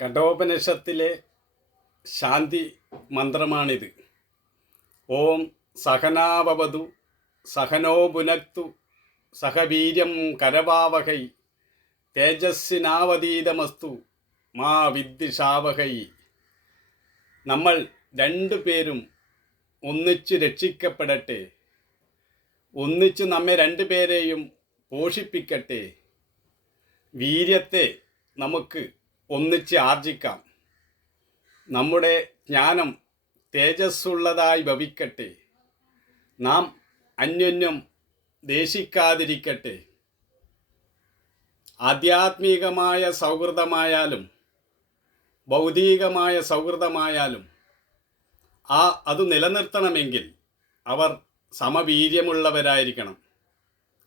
കഠോപനിഷത്തിലെ ശാന്തി മന്ത്രമാണിത്. ഓം സഹനാവവതു സഹനോപുനക്തു സഹവീര്യം കരവാവഹൈ തേജസ്സിനാവതീതമസ്തു മാ വിദ്വിഷാവഹൈ. നമ്മൾ രണ്ടു പേരും ഒന്നിച്ചു രക്ഷിക്കപ്പെടട്ടെ ഒന്നിച്ചു നമ്മെ രണ്ടുപേരെയും പോഷിപ്പിക്കട്ടെ. വീര്യത്തെ നമുക്ക് ഒന്നിച്ച് ആർജിക്കാം. നമ്മുടെ ജ്ഞാനം തേജസ്സുള്ളതായി ഭവിക്കട്ടെ. നാം അന്യോന്യം ദേശിക്കാതിരിക്കട്ടെ ആധ്യാത്മികമായ സൗഹൃദമായാലും ഭൗതികമായ സൗഹൃദമായാലും ആ അത് നിലനിർത്തണമെങ്കിൽ അവർ സമവീര്യമുള്ളവരായിരിക്കണം.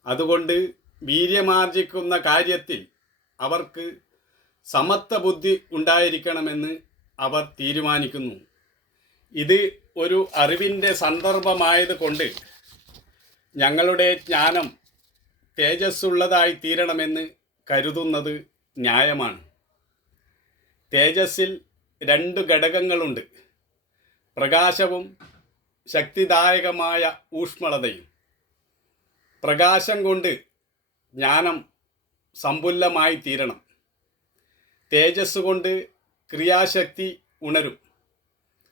അതുകൊണ്ട് വീര്യമാർജിക്കുന്ന കാര്യത്തിൽ അവർക്ക് സമത്വ ബുദ്ധി ഉണ്ടായിരിക്കണമെന്ന് അവർ തീരുമാനിക്കുന്നു. ഇത് ഒരു അറിവിന്റെ സന്ദർഭമായത് കൊണ്ട് ഞങ്ങളുടെ ജ്ഞാനം തേജസ്സുള്ളതായി തീരണമെന്ന് കരുതുന്നത് ന്യായമാണ്. തേജസ്സിൽ രണ്ട് ഘടകങ്ങളുണ്ട്. പ്രകാശവും ശക്തിദായകമായ ഊഷ്മളതയും. പ്രകാശം കൊണ്ട് ജ്ഞാനം സമ്പുല്ലമായി തീരണം. തേജസ് കൊണ്ട് ക്രിയാശക്തി ഉണരും.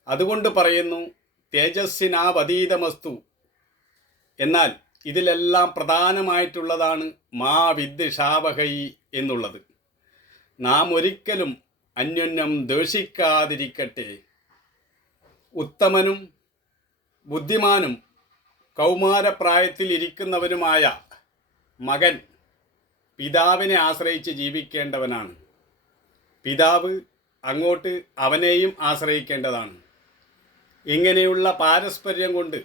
അതുകൊണ്ട് പറയുന്നു തേജസ്സിനാവതീതമസ്തു. എന്നാൽ ഇതിലെല്ലാം പ്രധാനമായിട്ടുള്ളതാണ് മാ വിദ്യഷാവഹൈ എന്നുള്ളത്. നാം ഒരിക്കലും അന്യോന്യം ദേഷിക്കാതിരിക്കട്ടെ ഉത്തമനും ബുദ്ധിമാനും കൗമാരപ്രായത്തിൽ ഇരിക്കുന്നവനുമായ മകൻ പിതാവിനെ ആശ്രയിച്ച് ജീവിക്കേണ്ടവനാണ്. പിതാവ് അങ്ങോട്ട് അവനെയും ആശ്രയിക്കേണ്ടതാണ്. ഇങ്ങനെയുള്ള പാരസ്പര്യം കൊണ്ട്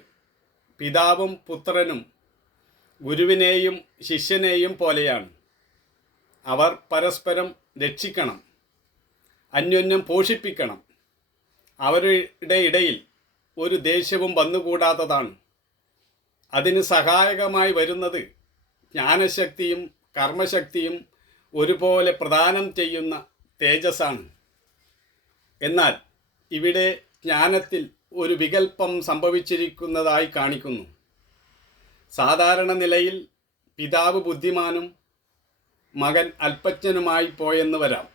പിതാവും പുത്രനും ഗുരുവിനെയും ശിഷ്യനെയും പോലെയാണ്. അവർ പരസ്പരം രക്ഷിക്കണം അന്യോന്യം പോഷിപ്പിക്കണം. അവരുടെ ഇടയിൽ ഒരു ദേഷ്യവും വന്നുകൂടാത്തതാണ്. അതിന് സഹായകമായി വരുന്നത് ജ്ഞാനശക്തിയും കർമ്മശക്തിയും ഒരുപോലെ പ്രദാനം ചെയ്യുന്ന തേജസ്സാണ്. എന്നാൽ ഇവിടെ ജ്ഞാനത്തിൽ ഒരു വികല്പം സംഭവിച്ചിരിക്കുന്നതായി കാണിക്കുന്നു. സാധാരണ നിലയിൽ പിതാവ് ബുദ്ധിമാനും മകൻ അല്പജ്ഞനുമായി പോയെന്ന് വരാം.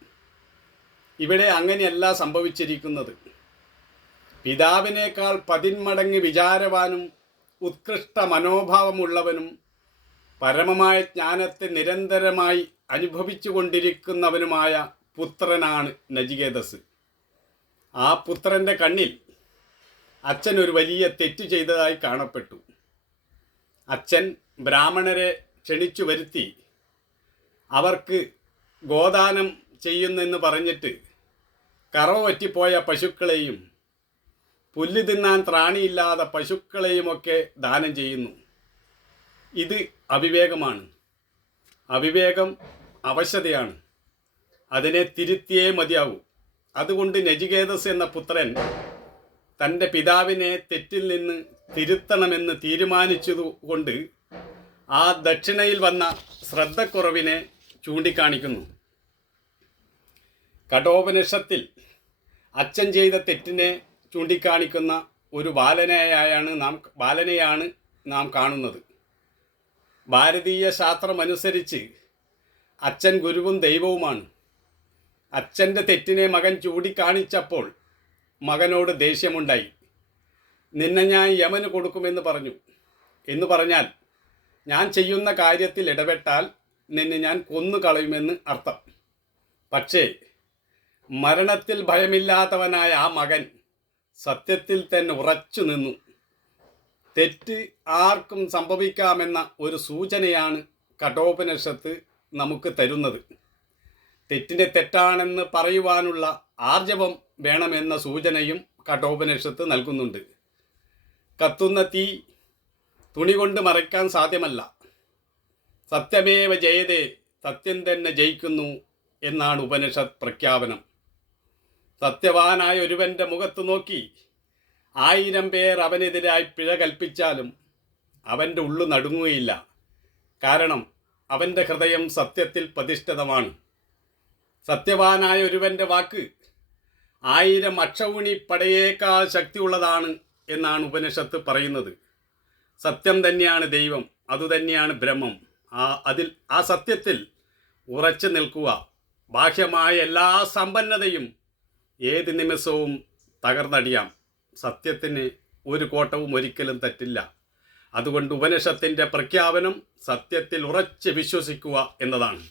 ഇവിടെ അങ്ങനെയല്ല സംഭവിച്ചിരിക്കുന്നത്. പിതാവിനേക്കാൾ പതിന്മടങ്ങ് വിചാരവാനും ഉത്കൃഷ്ട മനോഭാവമുള്ളവനും പരമമായ ജ്ഞാനത്തെ നിരന്തരമായി അനുഭവിച്ചു കൊണ്ടിരിക്കുന്നവനുമായ പുത്രനാണ് നജികേതസ്. ആ പുത്രന്റെ കണ്ണിൽ അച്ഛൻ ഒരു വലിയ തെറ്റ് ചെയ്തതായി കാണപ്പെട്ടു. അച്ഛൻ ബ്രാഹ്മണരെ ക്ഷണിച്ചു വരുത്തി. അവർക്ക് ഗോദാനം ചെയ്യുന്നെന്ന് പറഞ്ഞിട്ട് കറവ പറ്റിപ്പോയ പശുക്കളെയും പുല്ല് തിന്നാൻ ത്രാണിയില്ലാതെ പശുക്കളെയുമൊക്കെ ദാനം ചെയ്യുന്നു. ഇത് അവിവേകമാണ്. അവിവേകം അവശതയാണ്. അതിനെ തിരുത്തിയേ മതിയാവൂ. അതുകൊണ്ട് നജികേതസ് എന്ന പുത്രൻ തന്റെ പിതാവിനെ തെറ്റിൽ നിന്ന് തിരുത്തണമെന്ന് തീരുമാനിച്ചതുകൊണ്ട് ആ ദക്ഷിണയിൽ വന്ന ശ്രദ്ധക്കുറവിനെ ചൂണ്ടിക്കാണിക്കുന്നു. കഠോപനിഷത്തിൽ അച്ഛൻ ചെയ്ത തെറ്റിനെ ചൂണ്ടിക്കാണിക്കുന്ന ഒരു ബാലനെയാണ് നാം ബാലനെയാണ് നാം കാണുന്നത്. ഭാരതീയ ശാസ്ത്രമനുസരിച്ച് അച്ഛൻ ഗുരുവും ദൈവവുമാണ്. അച്ഛന്റെ തെറ്റിനെ മകൻ ചൂടിക്കാണിച്ചപ്പോൾ മകനോട് ദേഷ്യമുണ്ടായി. നിന്നെ ഞാൻ യമന് കൊടുക്കുമെന്ന് പറഞ്ഞു. എന്ന് പറഞ്ഞാൽ ഞാൻ ചെയ്യുന്ന കാര്യത്തിൽ ഇടപെട്ടാൽ നിന്നെ ഞാൻ കൊന്നു കളയുമെന്ന് അർത്ഥം. പക്ഷേ മരണത്തിൽ ഭയമില്ലാത്തവനായ ആ മകൻ സത്യത്തിൽ തന്നെ ഉറച്ചു നിന്നു. തെറ്റ് ആർക്കും സംഭവിക്കാമെന്ന ഒരു സൂചനയാണ് കഠോപനിഷത്ത് നമുക്ക് തരുന്നത്. തെറ്റിനെ തെറ്റാണെന്ന് പറയുവാനുള്ള ആർജവം വേണമെന്ന സൂചനയും കഠോപനിഷത്ത് നൽകുന്നുണ്ട്. കത്തുന്ന തീ തുണി കൊണ്ട് മറയ്ക്കാൻ സാധ്യമല്ല. സത്യമേവ ജയതേ സത്യം തന്നെ ജയിക്കുന്നു എന്നാണ് ഉപനിഷത്ത് പ്രഖ്യാപനം. സത്യവാനായ ഒരുവന്റെ മുഖത്ത് നോക്കി ആയിരം പേർ അവനെതിരായി പിഴ കൽപ്പിച്ചാലും അവന്റെ ഉള്ളു നടുങ്ങുകയില്ല. കാരണം അവന്റെ ഹൃദയം സത്യത്തിൽ പ്രതിഷ്ഠിതമാണ്. സത്യവാനായ ഒരുവന്റെ വാക്ക് ആയിരം അക്ഷൗണി പടയേക്കാൾ ശക്തിയുള്ളതാണ് എന്നാണ് ഉപനിഷത്ത് പറയുന്നത്. സത്യം തന്നെയാണ് ദൈവം അതുതന്നെയാണ് ബ്രഹ്മം. ആ അതിൽ ആ സത്യത്തിൽ ഉറച്ചു നിൽക്കുക. ബാഹ്യമായ എല്ലാ സമ്പന്നതയും ഏത് നിമിഷവും തകർന്നടിയാം. സത്യത്തിന് ഒരു കോട്ടവും ഒരിക്കലും തെറ്റില്ല. അതുകൊണ്ട് ഉപനിഷത്തിന്റെ പ്രഖ്യാപനം സത്യത്തിൽ ഉറച്ച് വിശ്വസിക്കുക എന്നതാണ്.